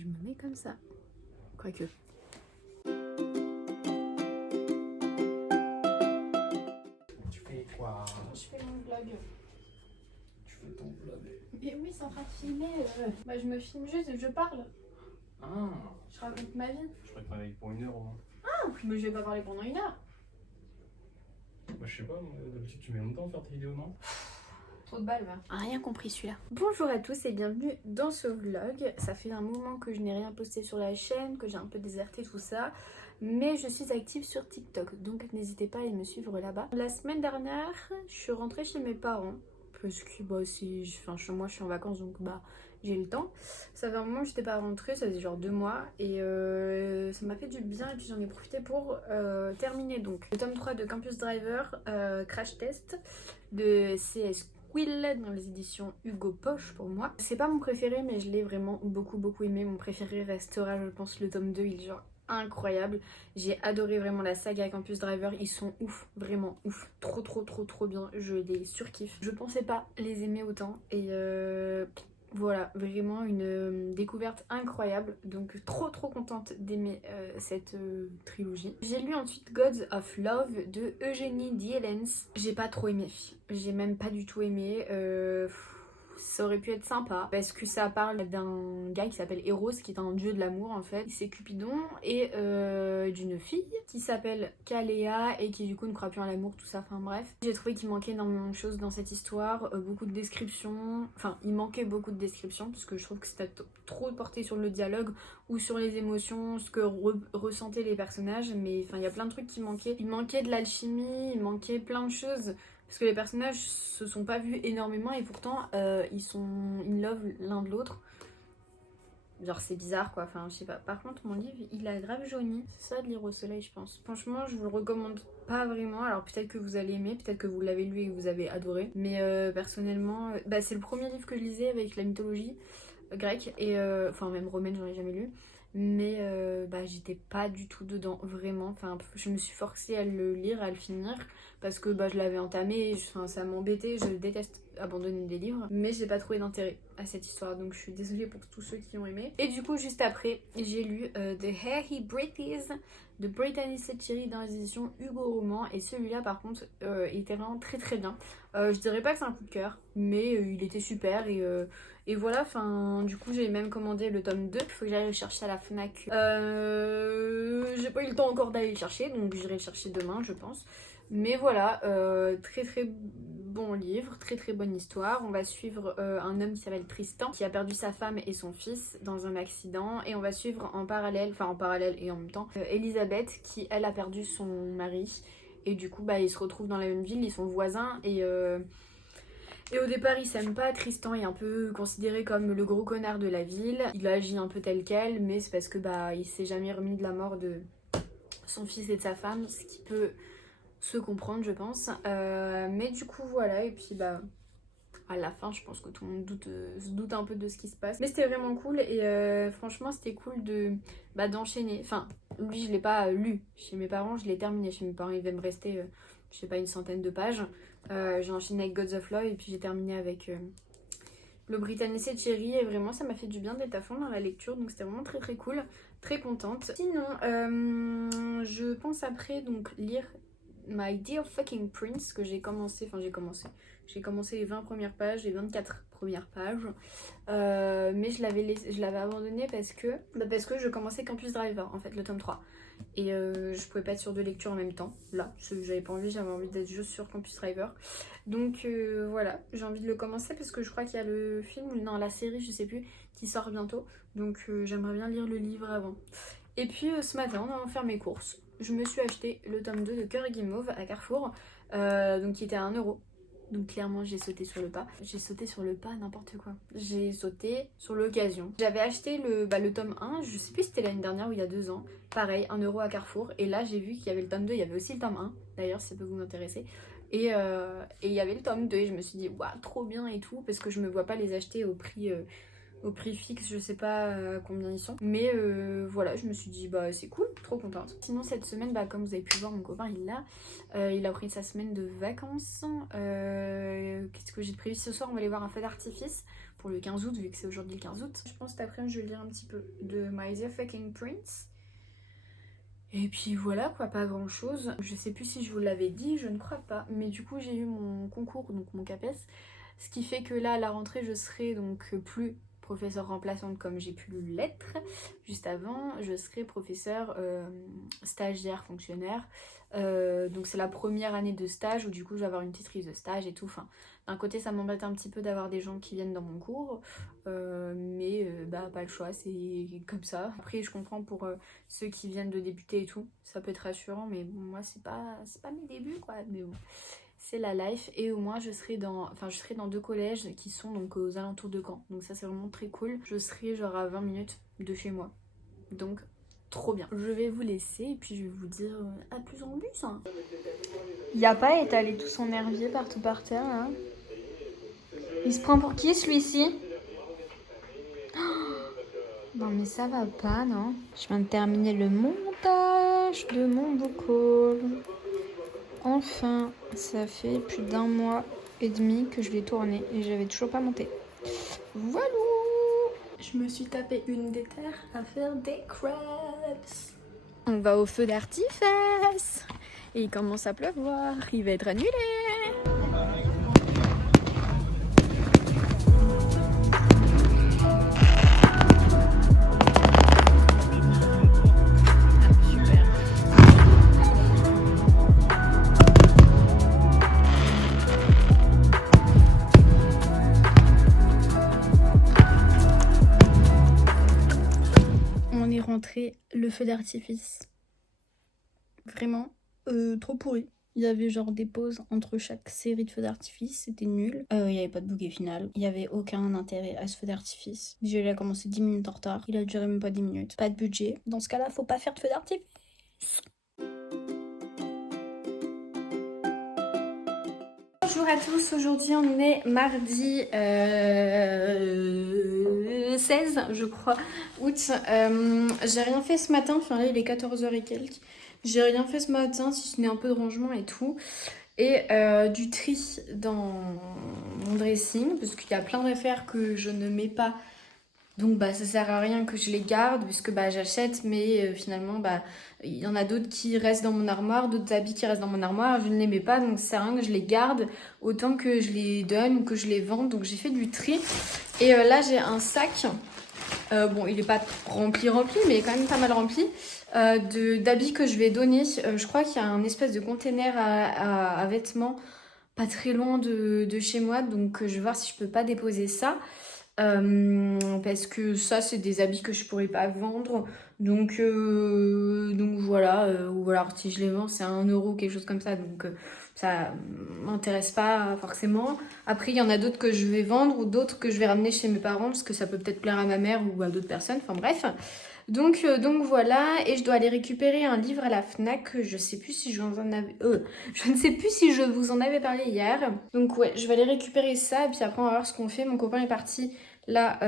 je me mets comme ça. Quoique. Tu fais quoi? Je fais mon vlog. Tu fais ton vlog. Mais oui, c'est en train de filmer. Bah, je me filme juste et je parle. Ah, Je raconte ma vie. je croyais qu'on avait pour 1 heure au moins. Ah, mais je vais pas parler pendant 1 heure. Bah, je sais pas, d'habitude tu mets longtemps à faire tes vidéos, non? Trop de balles, va. Rien compris celui-là. Bonjour à tous et bienvenue dans ce vlog. Ça fait un moment que je n'ai rien posté sur la chaîne, que j'ai un peu déserté tout ça. Mais je suis active sur TikTok, donc n'hésitez pas à aller me suivre là-bas. La semaine dernière, je suis rentrée chez mes parents. Parce que bah, moi je suis en vacances, donc bah j'ai le temps. Ça fait un moment que j'étais pas rentrée, ça faisait genre 2 mois. Et ça m'a fait du bien et puis j'en ai profité pour terminer donc le tome 3 de Campus Driver, Crash Test de CS Quill dans les éditions Hugo Poche pour moi. C'est pas mon préféré mais je l'ai vraiment beaucoup aimé. Mon préféré restera je pense le tome 2, il est genre incroyable. J'ai adoré vraiment la saga Campus Driver, ils sont ouf, vraiment ouf. Trop bien, je les surkiffe. Je pensais pas les aimer autant et voilà, vraiment une découverte incroyable. Donc trop contente d'aimer cette trilogie. J'ai lu ensuite Gods of Love de Eugénie Dielens. J'ai pas trop aimé, j'ai même pas du tout aimé. Ça aurait pu être sympa parce que ça parle d'un gars qui s'appelle Eros, qui est un dieu de l'amour en fait. C'est Cupidon et d'une fille qui s'appelle Caléa et qui du coup ne croit plus en l'amour, tout ça, enfin bref. J'ai trouvé qu'il manquait énormément de choses dans cette histoire, beaucoup de descriptions, enfin il manquait beaucoup de descriptions parce que je trouve que c'était trop porté sur le dialogue ou sur les émotions, ce que ressentaient les personnages, mais enfin il y a plein de trucs qui manquaient. Il manquait de l'alchimie, il manquait plein de choses. Parce que les personnages se sont pas vus énormément et pourtant ils sont in love l'un de l'autre. Genre c'est bizarre quoi, enfin je sais pas. Par contre mon livre il a grave jauni, c'est ça de lire au soleil je pense. Franchement je vous le recommande pas vraiment, alors peut-être que vous allez aimer, peut-être que vous l'avez lu et que vous avez adoré. Mais personnellement, bah, c'est le premier livre que je lisais avec la mythologie grecque et enfin même romaine j'en ai jamais lu. Mais bah, j'étais pas du tout dedans vraiment, enfin je me suis forcée à le lire, à le finir parce que bah, je l'avais entamé, ça m'embêtait, je déteste abandonner des livres, mais j'ai pas trouvé d'intérêt à cette histoire, donc je suis désolée pour tous ceux qui ont aimé. Et du coup juste après j'ai lu The Hair He Breathes de Brittany Setcheri dans les éditions Hugo Roman, et celui-là par contre il était vraiment très bien. Je dirais pas que c'est un coup de cœur, mais il était super et voilà, enfin du coup j'ai même commandé le tome 2, il faut que j'aille le chercher à la FNAC. J'ai pas eu le temps encore d'aller le chercher, donc j'irai le chercher demain je pense. Mais voilà, très bon livre, très bonne histoire. On va suivre un homme qui s'appelle Tristan, qui a perdu sa femme et son fils dans un accident. Et on va suivre en parallèle et en même temps, Elisabeth, qui elle a perdu son mari. Et du coup, bah, ils se retrouvent dans la même ville, ils sont voisins et au départ, il s'aime pas. Tristan est un peu considéré comme le gros connard de la ville. Il agit un peu tel quel, mais c'est parce que bah il s'est jamais remis de la mort de son fils et de sa femme, ce qui peut se comprendre je pense, mais du coup voilà, et puis bah à la fin je pense que tout le monde se doute un peu de ce qui se passe, mais c'était vraiment cool et franchement c'était cool de d'enchaîner. Enfin lui je l'ai pas lu chez mes parents, je l'ai terminé chez mes parents, il va me rester je sais pas une centaine de pages. J'ai enchaîné avec Gods of Love et puis j'ai terminé avec le Britannique Cherry, et vraiment ça m'a fait du bien d'être à fond dans la lecture, donc c'était vraiment très cool, très contente. Sinon je pense après donc lire My Dear Fucking Prince que j'ai commencé les 20 premières pages, les 24 premières pages, mais je l'avais abandonné parce que je commençais Campus Driver en fait, le tome 3, et je pouvais pas être sur 2 lectures en même temps là, j'avais pas envie, j'avais envie d'être juste sur Campus Driver, donc voilà, j'ai envie de le commencer parce que je crois qu'il y a le film ou non la série je sais plus qui sort bientôt, donc j'aimerais bien lire le livre avant. Et puis ce matin en allant faire mes courses, je me suis acheté le tome 2 de Cœur et Guimauve à Carrefour, donc qui était à 1€. Donc clairement j'ai sauté sur le pas. J'ai sauté sur le pas, n'importe quoi. J'ai sauté sur l'occasion. J'avais acheté le tome 1, je sais plus si c'était l'année dernière ou il y a 2 ans. Pareil, 1€ à Carrefour. Et là j'ai vu qu'il y avait le tome 2, il y avait aussi le tome 1. D'ailleurs si ça peut vous intéresser. Et il y avait le tome 2 et je me suis dit waouh trop bien et tout. Parce que je me vois pas les acheter au prix fixe, je sais pas combien ils sont, mais voilà, je me suis dit bah c'est cool, trop contente. Sinon cette semaine, bah comme vous avez pu voir, mon copain il a pris sa semaine de vacances. Qu'est-ce que j'ai prévu ce soir? On va aller voir un feu d'artifice pour le 15 août, vu que c'est aujourd'hui le 15 août. Je pense cet après-midi je vais lire un petit peu de My Dear Fucking Prince. Et puis voilà quoi, pas grand chose. Je sais plus si je vous l'avais dit, je ne crois pas. Mais du coup j'ai eu mon concours, donc mon CAPES. Ce qui fait que là à la rentrée je serai donc plus professeure remplaçante comme j'ai pu l'être juste avant. Je serai professeure stagiaire fonctionnaire. Donc c'est la première année de stage où du coup je vais avoir une titrice de stage et tout. Enfin, d'un côté ça m'embête un petit peu d'avoir des gens qui viennent dans mon cours, mais pas le choix, c'est comme ça. Après je comprends pour ceux qui viennent de débuter et tout, ça peut être rassurant, mais bon, moi c'est pas mes débuts quoi, mais bon. C'est la life et au moins je serai dans 2 collèges qui sont donc aux alentours de Caen. Donc ça c'est vraiment très cool. Je serai genre à 20 minutes de chez moi. Donc trop bien. Je vais vous laisser et puis je vais vous dire à plus en bus. Hein. Y a pas étalé tout son herbier partout par terre là. Il se prend pour qui celui-ci? Non mais ça va pas non. Je viens de terminer le montage de mon book haul. Enfin, ça fait plus d'1 mois et demi que je l'ai tourné et j'avais toujours pas monté. Voilà. Je me suis tapé une déterre à faire des crabs. On va au feu d'artifice et il commence à pleuvoir. Il va être annulé. Rentré le feu d'artifice. Vraiment trop pourri. Il y avait genre des pauses entre chaque série de feux d'artifice, c'était nul. Il n'y avait pas de bouquet final. Il n'y avait aucun intérêt à ce feu d'artifice. Déjà il a commencé 10 minutes en retard. Il a duré même pas 10 minutes. Pas de budget. Dans ce cas-là, faut pas faire de feu d'artifice. Bonjour à tous, aujourd'hui on est mardi 16 je crois août. J'ai rien fait ce matin, enfin là il est 14h et quelques. J'ai rien fait ce matin si ce n'est un peu de rangement et tout. Et du tri dans mon dressing parce qu'il y a plein d'affaires que je ne mets pas. Donc ça sert à rien que je les garde puisque j'achète mais finalement il y en a d'autres qui restent dans mon armoire, d'autres habits qui restent dans mon armoire, je ne les mets pas donc ça sert à rien que je les garde autant que je les donne ou que je les vende. Donc j'ai fait du tri et là j'ai un sac, bon il est pas rempli mais il est quand même pas mal rempli d'habits que je vais donner. Je crois qu'il y a un espèce de container à vêtements pas très loin de chez moi donc je vais voir si je peux pas déposer ça. Parce que ça c'est des habits que je pourrais pas vendre donc voilà ou alors si je les vends c'est à 1 euro quelque chose comme ça donc ça m'intéresse pas forcément. Après il y en a d'autres que je vais vendre ou d'autres que je vais ramener chez mes parents parce que ça peut peut-être plaire à ma mère ou à d'autres personnes, enfin bref. Donc voilà, et je dois aller récupérer un livre à la Fnac, je sais plus si je ne sais plus si je vous en avais parlé hier. Donc ouais, je vais aller récupérer ça et puis après on va voir ce qu'on fait. Mon copain est parti là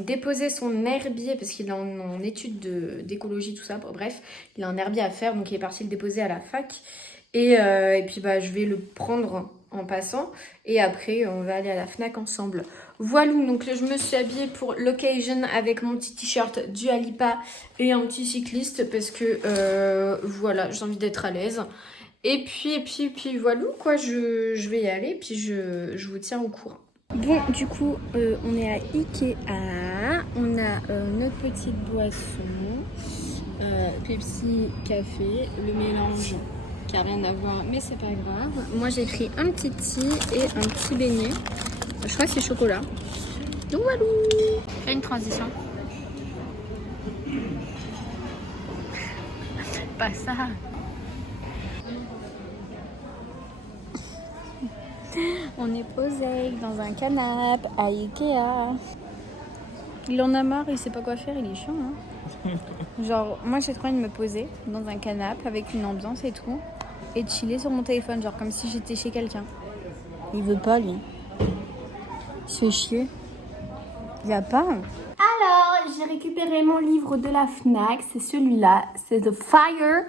déposer son herbier parce qu'il est en étude d'écologie tout ça, bref, il a un herbier à faire donc il est parti le déposer à la fac et puis je vais le prendre en passant et après on va aller à la Fnac ensemble. Voilà, donc là je me suis habillée pour l'occasion avec mon petit t-shirt Dua Lipa et un petit cycliste parce que voilà, j'ai envie d'être à l'aise. Et puis voilà quoi, je vais y aller puis je vous tiens au courant. Bon, du coup, on est à Ikea, on a notre petite boisson, Pepsi, café, le mélange qui a rien à voir, mais c'est pas grave. Moi, j'ai pris un petit thé et un petit beignet. Je crois que c'est chocolat. Donc voilà. Fais une transition. Pas ça. On est posé dans un canapé à Ikea. Il en a marre, il sait pas quoi faire, il est chiant. Hein. Genre, moi j'ai trop envie de me poser dans un canapé avec une ambiance et tout. Et de chiller sur mon téléphone, genre comme si j'étais chez quelqu'un. Il veut pas lui. Il se fait chier. Il y a pas. Alors, j'ai récupéré mon livre de la Fnac, c'est celui-là. C'est The Fire.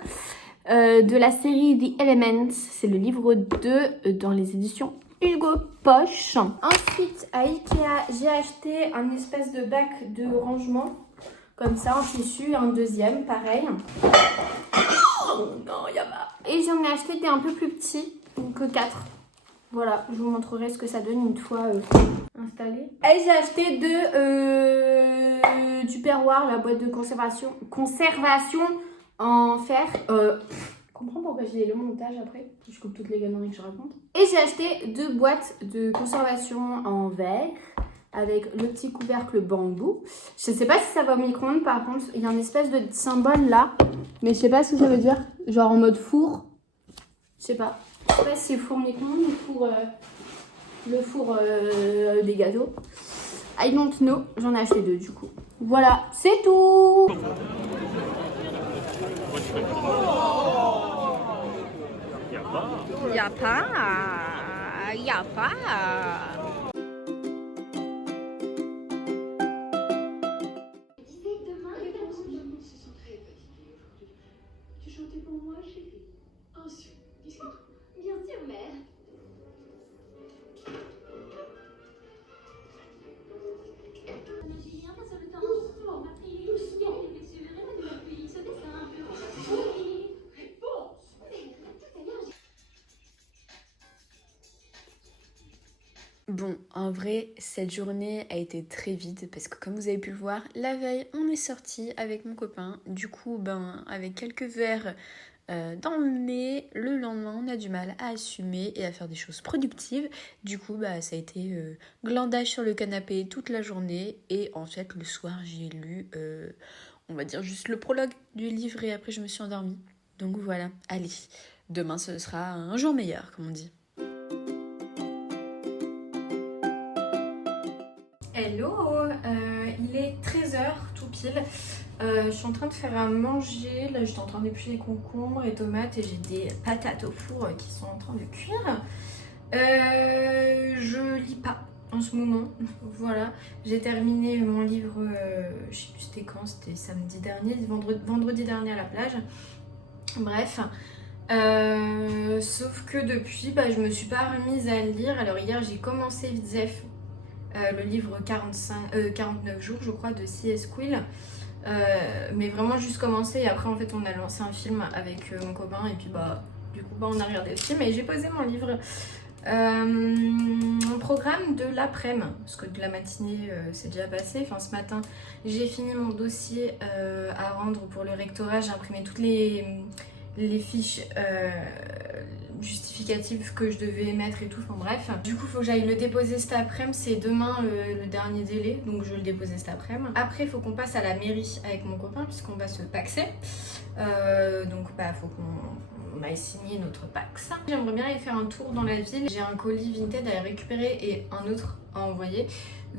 De la série The Elements, c'est le livre 2 dans les éditions Hugo Poche. Ensuite, à Ikea, j'ai acheté un espèce de bac de rangement. Comme ça, en tissu, un deuxième, pareil. Oh non, il y a pas. Et j'en ai acheté des un peu plus petits, donc 4. Voilà, je vous montrerai ce que ça donne une fois installé. Et j'ai acheté de Tupperware, la boîte de conservation en fer. Je comprends pourquoi j'ai le montage après. Je coupe toutes les conneries que je raconte. Et j'ai acheté 2 boîtes de conservation en verre avec le petit couvercle bambou. Je sais pas si ça va au micro-ondes, par contre, il y a une espèce de symbole là, mais je sais pas ce que ça veut dire. Genre en mode four. Je sais pas. Je sais pas si c'est four micro-ondes ou four, le four des gâteaux. I don't know. J'en ai acheté 2 du coup. Voilà, c'est tout. Y a pas. Demain, les bons moments se sont très fatigués aujourd'hui. Tu chantais pour moi, chérie? Oh, sûr. Discrètement. Bien sûr, mère. Julien, passe le temps. Doucement. Doucement. Réponse. Bon, en vrai, cette journée a été très vite parce que comme vous avez pu le voir, la veille, on est sorti avec mon copain. Du coup, avec quelques verres dans le nez, le lendemain, on a du mal à assumer et à faire des choses productives. Du coup, ça a été glandage sur le canapé toute la journée. Et en fait, le soir, j'ai lu, on va dire juste le prologue du livre et après, je me suis endormie. Donc voilà, allez, demain, ce sera un jour meilleur, comme on dit. Hello, il est 13h tout pile. Je suis en train de faire à manger. Là, j'étais en train d'éplucher les concombres et tomates et j'ai des patates au four qui sont en train de cuire. Je lis pas en ce moment. Voilà, j'ai terminé mon livre, je sais plus c'était quand, c'était samedi dernier, vendredi dernier à la plage. Bref. Sauf que depuis, je me suis pas remise à lire. Alors hier, j'ai commencé Vizef. Le livre 49 jours je crois de C.S. Quill, mais vraiment juste commencé et après en fait on a lancé un film avec mon copain et puis du coup on a regardé le film et j'ai posé mon livre. Mon programme de l'après-midi, parce que de la matinée c'est déjà passé, enfin ce matin j'ai fini mon dossier à rendre pour le rectorat, j'ai imprimé toutes les fiches justificatives que je devais mettre et tout, enfin bref. Du coup, il faut que j'aille le déposer cet après-midi, c'est demain le dernier délai, donc je vais le déposer cet après-midi. Après, il faut qu'on passe à la mairie avec mon copain, puisqu'on va se paxer. Donc, faut qu'on aille signer notre pax. J'aimerais bien aller faire un tour dans la ville. J'ai un colis Vinted à récupérer et un autre à envoyer.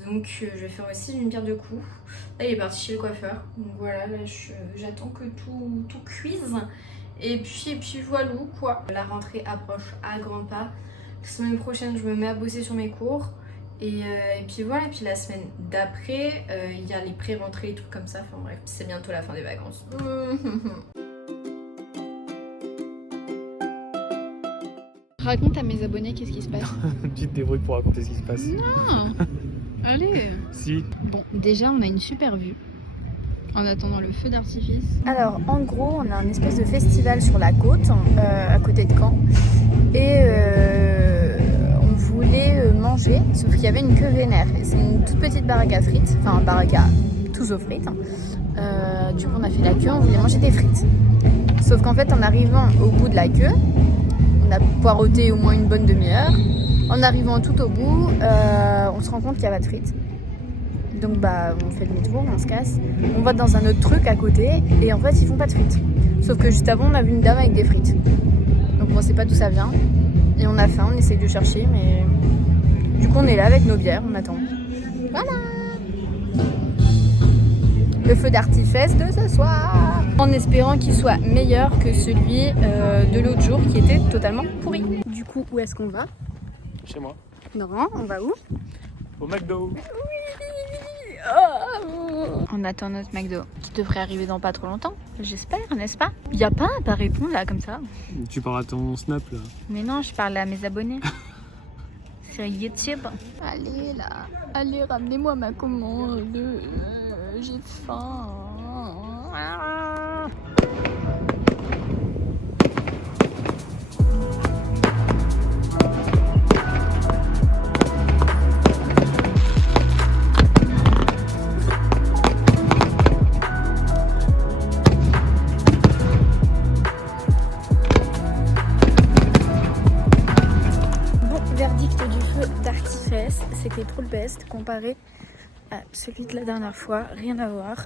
Donc, je vais faire aussi une pierre de coups. Là, il est parti chez le coiffeur. Donc voilà, là, j'attends que tout cuise. Et puis voilà quoi. La rentrée approche à grands pas. La semaine prochaine, je me mets à bosser sur mes cours. Et puis voilà, et puis la semaine d'après, il y a les pré-rentrées et tout comme ça. Enfin bref, c'est bientôt la fin des vacances. Raconte à mes abonnés qu'est-ce qui se passe. Tu te débrouilles pour raconter ce qui se passe. Non. Allez. Si. Bon, déjà on a une super vue en attendant le feu d'artifice. Alors en gros, on a un espèce de festival sur la côte, à côté de Caen. Et on voulait manger, sauf qu'il y avait une queue vénère. C'est une toute petite baraque à frites, enfin un baraque à tout sauf frites. Du coup on a fait la queue, on voulait manger des frites. Sauf qu'en fait en arrivant au bout de la queue, on a poireauté au moins une bonne demi-heure. En arrivant tout au bout, on se rend compte qu'il n'y a pas de frites. Donc on fait demi-tour, on se casse. On va dans un autre truc à côté et en fait ils font pas de frites. Sauf que juste avant on a vu une dame avec des frites. Donc on sait pas d'où ça vient. Et on a faim, on essaye de chercher mais... Du coup on est là avec nos bières, on attend. Voilà. Le feu d'artifice de ce soir. En espérant qu'il soit meilleur que celui de l'autre jour qui était totalement pourri. Du coup où est-ce qu'on va? Chez moi. Non, on va où? Au McDo. On attend notre McDo qui devrait arriver dans pas trop longtemps, j'espère, n'est-ce pas? Y a pas à pas répondre là comme ça. Tu pars à ton Snap là. Mais non, je parle à mes abonnés. sur YouTube. Allez là, allez ramenez-moi ma commande. J'ai faim. Verdict du feu d'artifice, c'était trop le best comparé à celui de la dernière fois, rien à voir.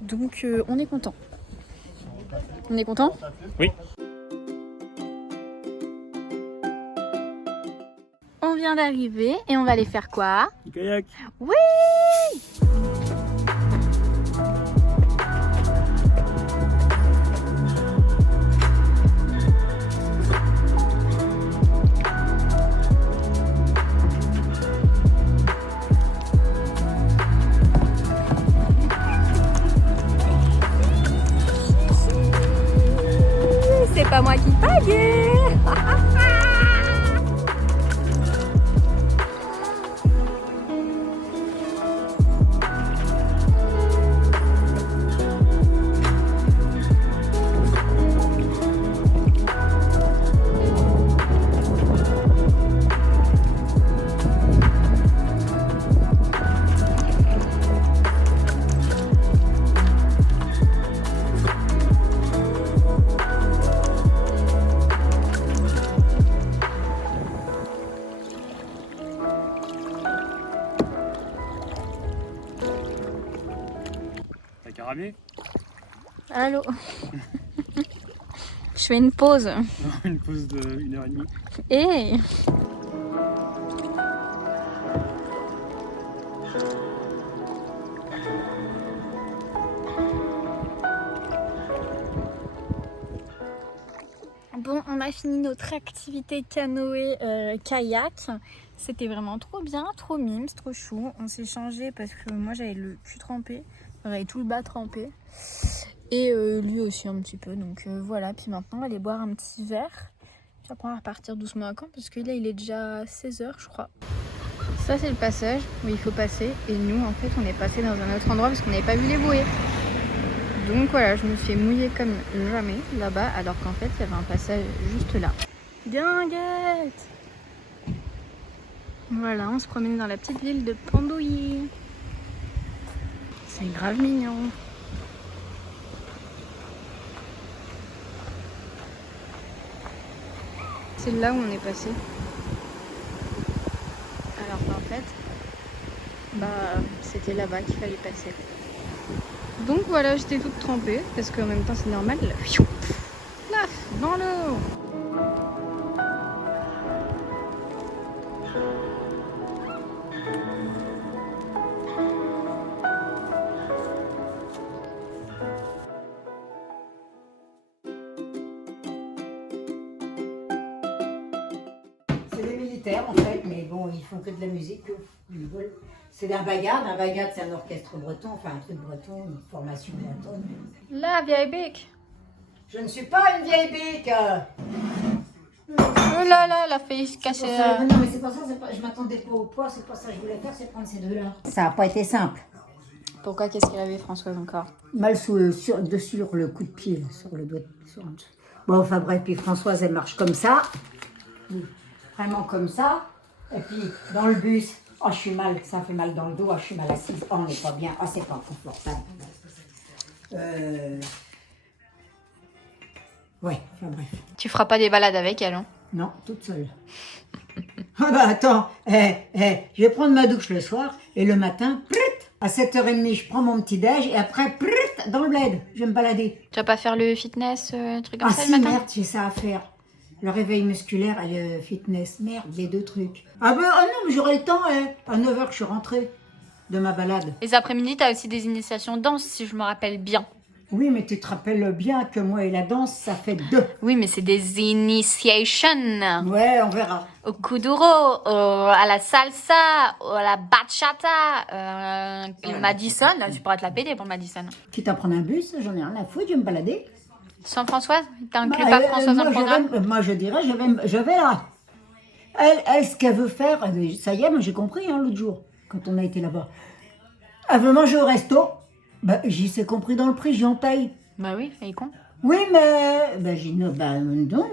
Donc on est content. On est content? Oui. On vient d'arriver et on va aller faire quoi? Du kayak. Oui! C'est pas moi qui paguais. T'as qu'à ramener. Allô. Je fais une pause. Une pause de 1h30. Hey. Bon, on a fini notre activité canoë kayak. C'était vraiment trop bien, trop mimes, trop chou. On s'est changé parce que moi j'avais le cul trempé, j'avais tout le bas trempé. Et lui aussi un petit peu. Donc voilà, puis maintenant on va aller boire un petit verre. Puis après on va repartir doucement à camp parce que là il est déjà 16h je crois. Ça c'est le passage où il faut passer. Et nous en fait on est passé dans un autre endroit parce qu'on n'avait pas vu les bouées. Donc voilà, je me suis mouillée comme jamais là-bas alors qu'en fait il y avait un passage juste là. Guinguette! Voilà, on se promène dans la petite ville de Pandouilly. C'est grave mignon. C'est là où on est passé. Alors qu'en fait, c'était là-bas qu'il fallait passer. Donc voilà, j'étais toute trempée parce qu'en même temps c'est normal. Plaf, dans l'eau. C'est des militaires en fait, mais bon, ils font que de la musique, ils volent. C'est d'un bagad. Un bagad, c'est un orchestre breton, enfin un truc breton, une formation bretonne. La vieille bique. Je ne suis pas une vieille bique. Oh là là, la fait se casser. Non, mais c'est pas ça, je m'attendais pas au poids, c'est pas ça que je voulais faire, c'est prendre ces deux-là. Ça n'a pas été simple. Pourquoi? Qu'est-ce qu'elle avait Françoise encore? Mal sur le coup de pied, là, sur le doigt. Bon, enfin bref, puis Françoise, elle marche comme ça. Vraiment comme ça. Et puis dans le bus, oh je suis mal, ça fait mal dans le dos, oh, je suis mal assise, oh on n'est pas bien, oh c'est pas confortable. Ouais, enfin bref. Tu feras pas des balades avec elle, hein? Non, toute seule. Ah bah attends, je vais prendre ma douche le soir et le matin, à 7h30, je prends mon petit déj et après, dans le bled, je vais me balader. Tu vas pas faire le fitness, truc comme Ah ça si, le matin? merde, j'ai ça à faire. Le réveil musculaire et le fitness, merde, les deux trucs. Ah bah oh non, mais j'aurai le temps, à 9h je suis rentrée de ma balade. Les après-midi, t'as aussi des initiations danse, si je me rappelle bien. Oui, mais tu te rappelles bien que moi et la danse, ça fait deux. Oui, mais c'est des initiations. Ouais, on verra. Au kuduro, à la salsa, à la bachata, le Madison. Tu pourras te la péter pour le Madison. Quitte à prendre un bus, j'en ai rien à foutre, je vais me balader. Sans Françoise? T'inclus Bah, pas Françoise dans moi, le programme? moi, je dirais, je vais là. Elle, ce qu'elle veut faire, ça y est, moi j'ai compris hein, l'autre jour, quand on a été là-bas. Elle veut manger au resto. Bah, j'y sais compris dans le prix, j'en paye. Bah oui, elle est con. Oui, mais ben, j'ai dit, non,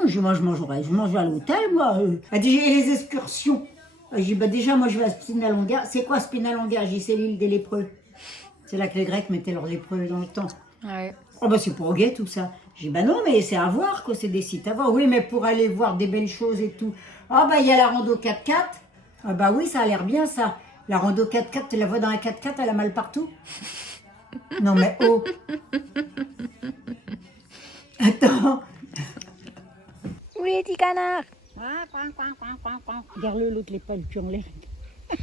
je mange à l'hôtel, moi. Elle dit, j'ai les excursions. J'ai dit, bah, déjà, moi, je vais à Spinalonga. C'est quoi Spinalonga? J'ai dit, c'est l'île des lépreux. C'est là que les Grecs mettaient leurs lépreux dans le temps. Ouais. Oh, bah, c'est pour gay, tout ça. J'ai dit, bah non, mais c'est à voir, quoi, c'est des sites à voir. Oui, mais pour aller voir des belles choses et tout. Ah, bah, il y a la rando 4x4. Ah, bah oui, ça a l'air bien, ça. La rando 4x4, tu la vois dans la 4x4, elle a mal partout. Non, mais oh. Attends. Où est petit canard? Regarde-le, l'autre, les poils qui ont l'air.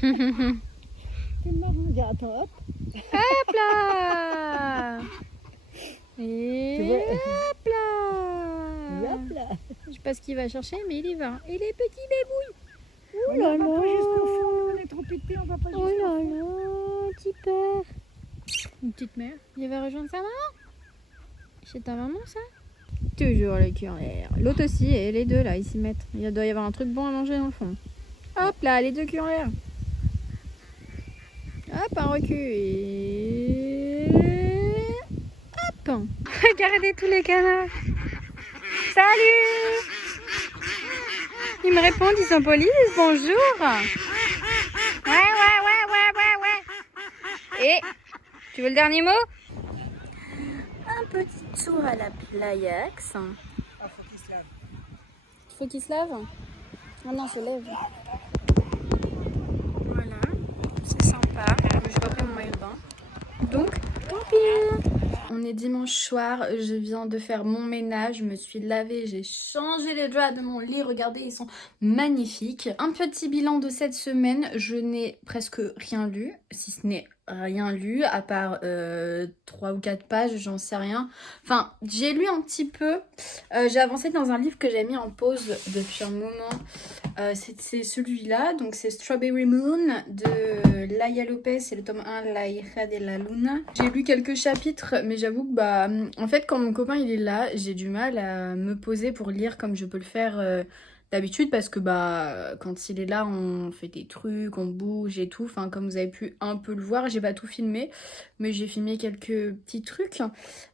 C'est marrant, attends, hop. Hop là! Et hop là! Hop là. Je sais pas ce qu'il va chercher, mais il y va. Et les petits bébouilles! On va pas jusqu'au fond, on est trop pété, on va pas jusqu'au Oh là fond. là, petit père! Une petite mère. Il va rejoindre sa maman? C'est ta maman, ça? Toujours le cul en l'air. L'autre aussi, et les deux là, ils s'y mettent. Il doit y avoir un truc bon à manger dans le fond. Hop là, les deux culs en l'air. Hop, un recul. Et... hop. Regardez tous les canards. Salut! Ils me répondent, ils sont polis, ils disent bonjour. Ouais. Et, tu veux le dernier mot? Un petit tour à la Playax. Il faut qu'il se lave. Ah non, se lève. Voilà, c'est sympa. J'ai pas pris mon maillot de bain. Donc, tant pis. On est dimanche soir, je viens de faire mon ménage, je me suis lavée, j'ai changé les draps de mon lit, regardez, ils sont magnifiques. Un petit bilan de cette semaine, je n'ai presque rien lu, si ce n'est rien lu, à part 3 ou 4 pages, j'en sais rien. Enfin, j'ai lu un petit peu, j'ai avancé dans un livre que j'ai mis en pause depuis un moment. C'est celui-là, donc c'est Strawberry Moon de Laia Lopez, c'est le tome 1, La hija de la luna. J'ai lu quelques chapitres, mais j'avoue que bah, en fait quand mon copain il est là, j'ai du mal à me poser pour lire comme je peux le faire d'habitude, parce que bah quand il est là on fait des trucs, on bouge et tout, enfin comme vous avez pu un peu le voir, j'ai pas tout filmé, mais j'ai filmé quelques petits trucs.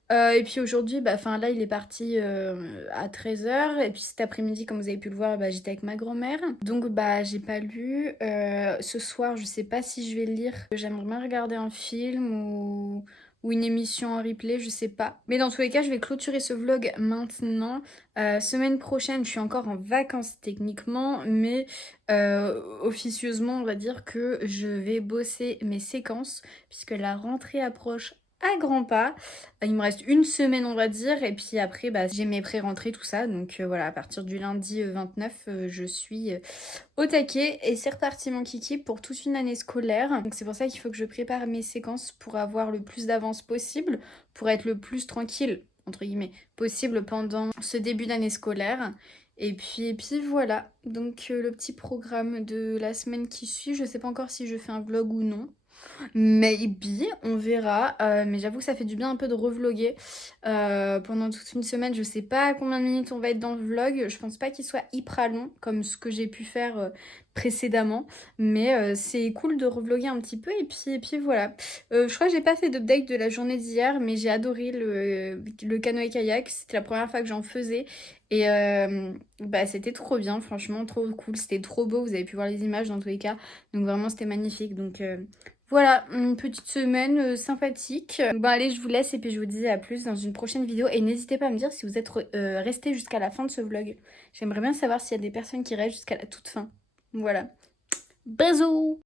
Et puis aujourd'hui, bah, là il est parti à 13h, et puis cet après-midi comme vous avez pu le voir, bah, j'étais avec ma grand-mère, donc bah j'ai pas lu. Ce soir je sais pas si je vais lire, j'aimerais bien regarder un film ou une émission en replay, je sais pas. Mais dans tous les cas, je vais clôturer ce vlog maintenant. Semaine prochaine, je suis encore en vacances techniquement, mais officieusement, on va dire que je vais bosser mes séquences, puisque la rentrée approche à grands pas. Il me reste une semaine, on va dire, et puis après bah, j'ai mes pré-rentrées, tout ça, donc voilà, à partir du lundi 29 je suis au taquet et c'est reparti mon kiki pour toute une année scolaire. Donc c'est pour ça qu'il faut que je prépare mes séquences pour avoir le plus d'avance possible, pour être le plus tranquille entre guillemets possible pendant ce début d'année scolaire. Et puis voilà, donc le petit programme de la semaine qui suit. Je sais pas encore si je fais un vlog ou non, maybe, on verra. Mais j'avoue que ça fait du bien un peu de revloguer pendant toute une semaine. Je sais pas à combien de minutes on va être dans le vlog. Je pense pas qu'il soit hyper long comme ce que j'ai pu faire précédemment, mais c'est cool de revloguer un petit peu. Et puis voilà, je crois que j'ai pas fait d'update de la journée d'hier, mais j'ai adoré le canoë-kayak. C'était la première fois que j'en faisais et bah, c'était trop bien, franchement trop cool, c'était trop beau, vous avez pu voir les images dans tous les cas, donc vraiment c'était magnifique. Donc voilà, une petite semaine sympathique. Bon allez, je vous laisse et puis je vous dis à plus dans une prochaine vidéo. Et n'hésitez pas à me dire si vous êtes restés jusqu'à la fin de ce vlog. J'aimerais bien savoir s'il y a des personnes qui restent jusqu'à la toute fin. Voilà. Bisous!